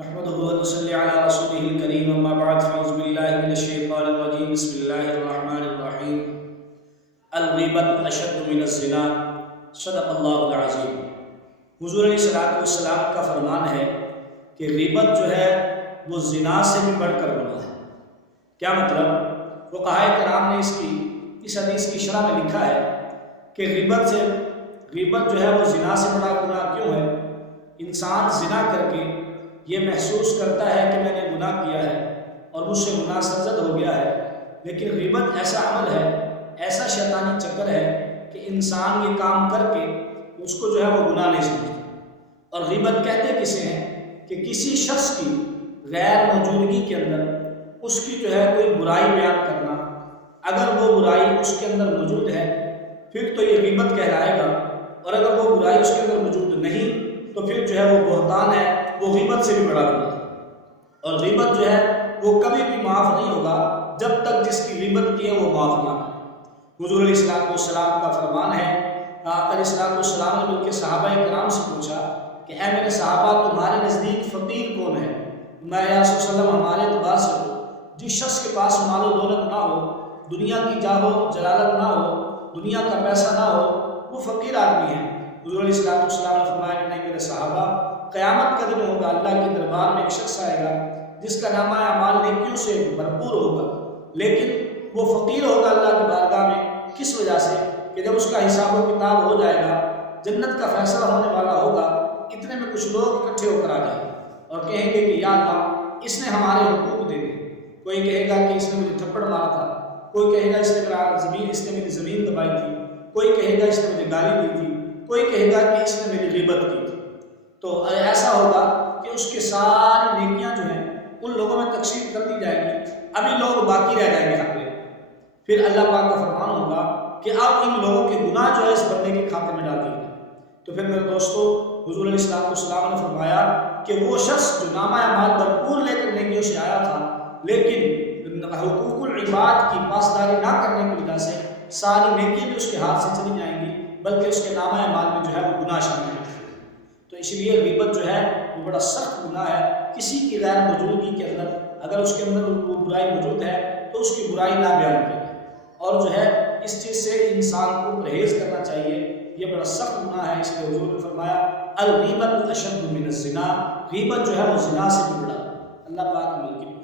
نحمده ونصلي على رسوله الكريم اما بعد فاعوذ بالله من الشيطان الرجيم بسم الله الرحمن الرحيم الغیبت اشد من الزنا صدق اللہ العظیم۔ حضور علیہ الصلوۃ والسلام کا فرمان ہے کہ غیبت جو ہے وہ زنا سے بھی بڑھ کر گناہ ہے۔ کیا مطلب؟ فقہائے کرام نے اس حدیث کی شرح میں لکھا ہے کہ غیبت جو ہے وہ زنا سے بڑا گناہ کیوں ہے؟ انسان زنا کر کے یہ محسوس کرتا ہے کہ میں نے گناہ کیا ہے اور مجھ سے گناہ سرزد ہو گیا ہے، لیکن غیبت ایسا عمل ہے، ایسا شیطانی چکر ہے کہ انسان یہ کام کر کے اس کو جو ہے وہ گناہ نہیں سمجھتا۔ اور غیبت کہتے کسے ہیں کہ کسی شخص کی غیر موجودگی کے اندر اس کی جو ہے کوئی برائی بیان کرنا، اگر وہ برائی اس کے اندر موجود ہے پھر تو یہ غیبت کہلائے گا، اور اگر وہ برائی اس کے اندر موجود نہیں تو پھر جو ہے وہ بہتان ہے، وہ غیبت سے بھی بڑا گناہ ہے۔ اور غیبت جو ہے وہ کبھی بھی معاف نہیں ہوگا جب تک جس کی غیبت کی ہے وہ معاف نہ کرے۔ حضور علیہ السلام کا فرمان ہے، آقا علیہ السلام نے بلکہ صحابہ کرام سے پوچھا کہ اے میرے صحابہ تمہارے نزدیک فقیر کون ہے؟ میں یا رسول اللہ علیہ وسلم ہمارے اعتبار سے ہو جس شخص کے پاس مال و دولت نہ ہو، دنیا کی جاہ و جلالت نہ ہو، دنیا کا پیسہ نہ ہو، وہ فقیر آدمی ہے۔ حضور علیہ السلام نے فرمایا کہ نہیں میرے صحابہ، قیامت کا دن ہوگا، اللہ کے دربار میں ایک شخص آئے گا جس کا نامہ اعمال نیکیوں سے بھرپور ہوگا، لیکن وہ فقیر ہوگا اللہ کی بارگاہ میں۔ کس وجہ سے؟ کہ جب اس کا حساب و کتاب ہو جائے گا، جنت کا فیصلہ ہونے والا ہوگا، اتنے میں کچھ لوگ اکٹھے ہو کر آ جائیں گے اور کہیں گے کہ یا اللہ اس نے ہمارے حقوق دے دیے۔ کوئی کہے گا کہ اس نے مجھے تھپڑ مارا تھا، کوئی کہے گا اس نے میری زمین دبائی تھی، کوئی کہے گا اس نے مجھے گالی دی تھی، کوئی کہے گا کہ اس نے میری غیبت کی تھی۔ تو ایسا ہوگا کہ اس کے ساری نیکیاں جو ہیں ان لوگوں میں تقسیم کر دی جائے گی، ابھی لوگ باقی رہ جائیں گے حق میں۔ پھر اللہ پاک کا فرمان ہوگا کہ اب ان لوگوں کے گناہ جو ہے اس بندے کے کھاتے میں ڈال دیے گئے۔ تو پھر میرے دوستو، حضور علیہ السلام نے فرمایا کہ وہ شخص جو نامہ اعمال بھرپور لے کر نیکیوں سے آیا تھا، لیکن حقوق العباد کی پاسداری نہ کرنے کی وجہ سے ساری نیکیاں بھی اس کے ہاتھ سے چلی جائیں گی، بلکہ اس کے نامہ اعمال میں جو ہے وہ گناہ شامل ہے۔ تو اس لیے غیبت جو ہے وہ بڑا سخت گناہ ہے۔ کسی کی غیر موجودگی کے اندر اگر اس کے اندر وہ برائی موجود ہے تو اس کی برائی نہ بیان کی جائے، اور جو ہے اس چیز سے انسان کو پرہیز کرنا چاہیے، یہ بڑا سخت گناہ ہے۔ اس لیے حضور نے فرمایا الغیبت اشد من الزنا، غیبت جو ہے وہ زنا سے بھی بڑا ہے۔ اللہ پاک ملک